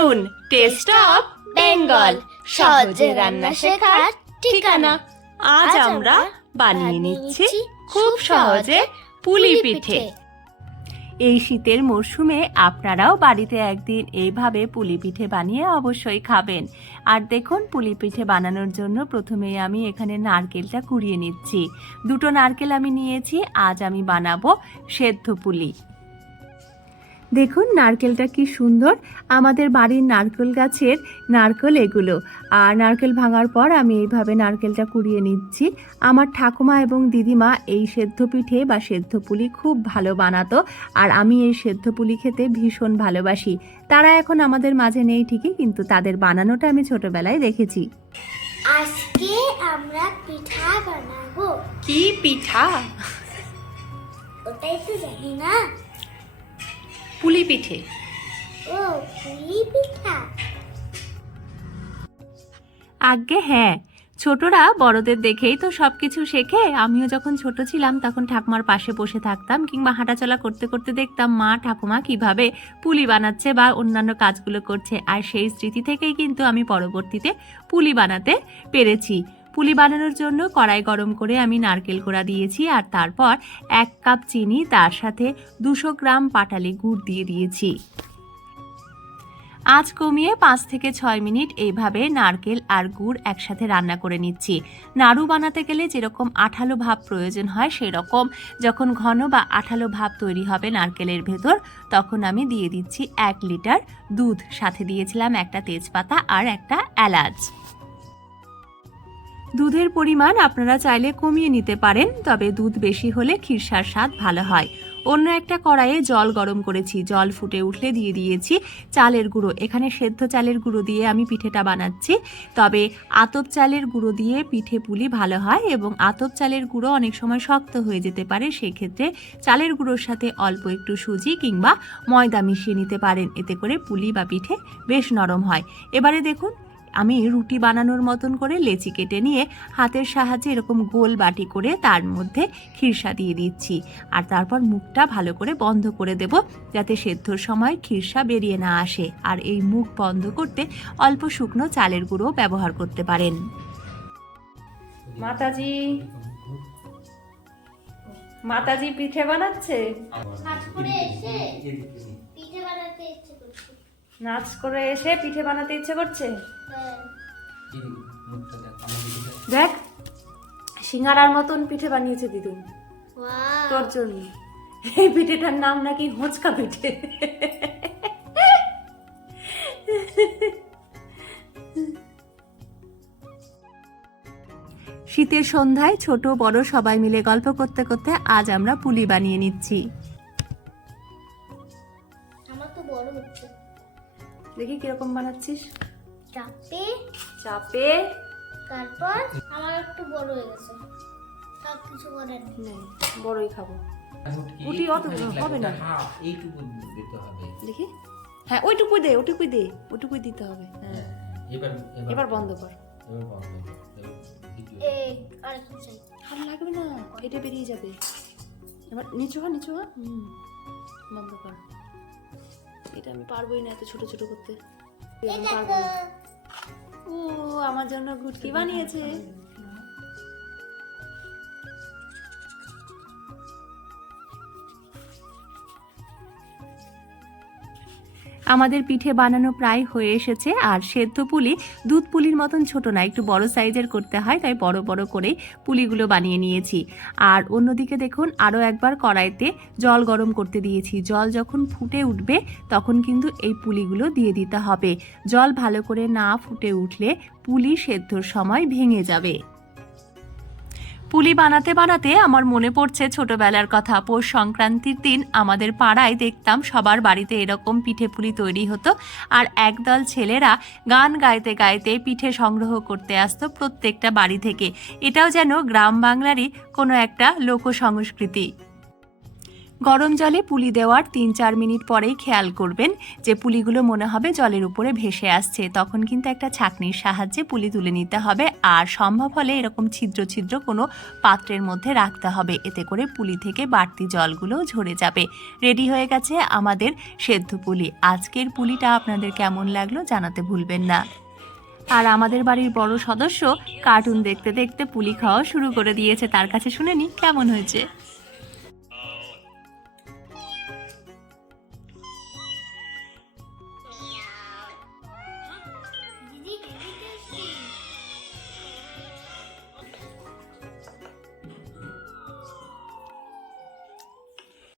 শুনুন test of Bengal সহজে রান্না শেখার ঠিকানা। আজ আমরা বানিয়ে নিচ্ছি খুব সহজে পুলি পিঠে। এই শীতের মরশুমে আপনারাও বাড়িতে একদিন এইভাবে পুলি পিঠে বানিয়ে অবশ্যই খাবেন। আর দেখুন পুলি পিঠে বানানোর জন্য প্রথমে আমি এখানে নারকেলটা কুড়িয়ে নিচ্ছি। দুটো নারকেল আমি নিয়েছি আজ আমি বানাবো সেদ্ধ পুলি। দেখুন নারকেলটা কি সুন্দর। আমাদের বাড়ির নারকেল গাছের নারকেল এগুলো। আর নারকেল ভাঙার পর আমি এইভাবে নারকেলটা কুড়িয়ে নিচ্ছি। আমার ঠাকুমা এবং দিদিমা এই সেদ্ধ পিঠে বা সেদ্ধ পুলি খুব ভালো বানাতো। আর আমি এই সেদ্ধ পুলি খেতে ভীষণ ভালোবাসি। তারা এখন আমাদের মাঝে নেই ঠিকই কিন্তু তাদের বানানোটা আমি ছোটবেলায় দেখেছি। আজকে আমরা পিঠা বানাবো। কি পিঠা? ওটাই তো জানি না। পুলি পিঠে ও পুলি পিঠা আজ্ঞে হ্যাঁ। ছোটরা বড়দের দেখেই তো সব কিছু শেখে। আমিও যখন ছোট ছিলাম তখন ঠাকুমার পাশে বসে থাকতাম কিংবা হাঁটাচলা করতে করতে দেখতাম মা ঠাকুমা কীভাবে পুলি বানাচ্ছে বা অন্যান্য কাজগুলো করছে? আর সেই স্মৃতি থেকেই কিন্তু আমি পরবর্তীতে পুলি বানাতে পেরেছি। পুলি বানানোর জন্য কড়াই গরম করে আমি নারকেল কোড়া দিয়েছি আর তারপর এক কাপ চিনি, তার সাথে দুশো গ্রাম পাটালি গুড় দিয়ে দিয়েছি। আঁচ কমিয়ে পাঁচ থেকে ছয় মিনিট এইভাবে নারকেল আর গুড় একসাথে রান্না করে নিচ্ছি। নাড়ু বানাতে গেলে যেরকম আঠালো ভাব প্রয়োজন হয় সেই রকম যখন ঘন বা আঠালো ভাব তৈরি হবে নারকেলের ভেতর, তখন আমি দিয়ে দিচ্ছি এক লিটার দুধ। সাথে দিয়েছিলাম একটা তেজপাতা আর একটা এলাচ। দুধের পরিমাণ আপনারা চাইলে কমিয়ে নিতে পারেন, তবে দুধ বেশি হলে ক্ষীরসার স্বাদ ভালো হয়। অন্য একটা কড়াইয়ে জল গরম করেছি। জল ফুটে উঠলে দিয়ে দিয়েছি চালের গুঁড়ো। এখানে সেদ্ধ চালের গুঁড়ো দিয়ে আমি পিঠেটা বানাচ্ছি। তবে আতপ চালের গুঁড়ো দিয়ে পিঠে পুলি ভালো হয় এবং আতপ চালের গুঁড়ো অনেক সময় শক্ত হয়ে যেতে পারে, সেক্ষেত্রে চালের গুঁড়োর সাথে অল্প একটু সুজি কিংবা ময়দা মিশিয়ে নিতে পারেন। এতে করে পুলি বা পিঠে বেশ নরম হয়। এবারে দেখুন আমি রুটি বানানোর মতন করে লেচি কেটে নিয়ে হাতের সাহায্যে এরকম গোল বাটি করে তার মধ্যে খিরসা দিয়ে দিচ্ছি। আর তারপর মুখটা ভালো করে বন্ধ করে দেব যাতে সেদ্ধর সময় খিরসা বেরিয়ে না আসে। আর এই মুখ বন্ধ করতে অল্প শুকনো চালের গুঁড়ো ব্যবহার করতে পারেন। মাতাজি। মাতাজি পিঠে বানাচ্ছে? কাজ করে এসে পিঠে বানাতে ইচ্ছে করছে। নাচ করে এসে পিঠে বানাতে ইচ্ছে করছে। দেখ সিঙ্গারার মতন পিঠে বানিয়েছে দিদুন। তোর জন্য। এই পিঠেটার নাম নাকি হোঁচকা পিঠে। শীতের সন্ধ্যায় ছোট বড় সবাই মিলে গল্প করতে করতে আজ আমরা পুলি বানিয়ে নিচ্ছি। আমার তো বড় হচ্ছে। দেখি কীরকম বানাচ্ছিস। চাপে চাপে। তারপর আমার একটু বড় হয়ে গেছে। সব কিছু করার নেই। বড়ই খাব। উটি উটি অত হবে না। এইটুকু দিতে হবে। দেখি। হ্যাঁ ওইটুকুই দে ওইটুকুই দে ওইটুকুই দিতে হবে। হ্যাঁ। হ্যাঁ, এবার এবার বন্ধ কর। এবার বন্ধ কর। এই আর চাই। ভালো লাগবে না এটা বেরিয়ে যাবে। এবার নিচু হা নিচু হা। হুম বন্ধ কর। এটা আমি পারবোই না এত ছোট ছোট করতে। ও আমার জন্য গুটকি বানিয়েছে। আমাদের পিঠে বানানো প্রায় হয়ে এসেছে, আর সেদ্ধ পুলি দুধ পুলির মতন ছোট না, একটু বড় সাইজের করতে হয়, তাই বড় বড় করে পুলিগুলো বানিয়ে নিয়েছি। আর অন্যদিকে দেখুন আরও একবার কড়াইতে জল গরম করতে দিয়েছি। জল যখন ফুটে উঠবে, তখন কিন্তু এই পুলিগুলো দিয়ে দিতে হবে। জল ভালো করে না ফুটে উঠলে পুলি সেদ্ধর সময় ভেঙে যাবে। পুলি বানাতে বানাতে আমার মনে পড়ছে ছোটবেলার কথা। পৌষ সংক্রান্তির দিন আমাদের পাড়ায় দেখতাম সবার বাড়িতে এরকম পিঠে পুলি তৈরি হতো আর একদল ছেলেরা গান গাইতে গাইতে পিঠে সংগ্রহ করতে আসতো প্রত্যেকটা বাড়ি থেকে। এটাও যেন গ্রাম বাংলারই কোনো একটা লোক সংস্কৃতি গরম জলে পুলি দেওয়ার তিন চার মিনিট পরেই খেয়াল করবেন যে পুলিগুলো মনে হবে জলের উপরে ভেসে আসছে। তখন কিন্তু একটা ছাঁকনির সাহায্যে পুলি তুলে নিতে হবে। আর সম্ভব হলে এরকম ছিদ্র ছিদ্র কোনো পাত্রের মধ্যে রাখতে হবে। এতে করে পুলি থেকে বাড়তি জলগুলো ঝরে যাবে। রেডি হয়ে গেছে আমাদের সেদ্ধ পুলি। আজকের পুলিটা আপনাদের কেমন লাগল জানাতে ভুলবেন না। আর আমাদের বাড়ির বড় সদস্য কার্টুন দেখতে দেখতে পুলি খাওয়া শুরু করে দিয়েছে। তার কাছে শুনে নি কেমন হয়েছে?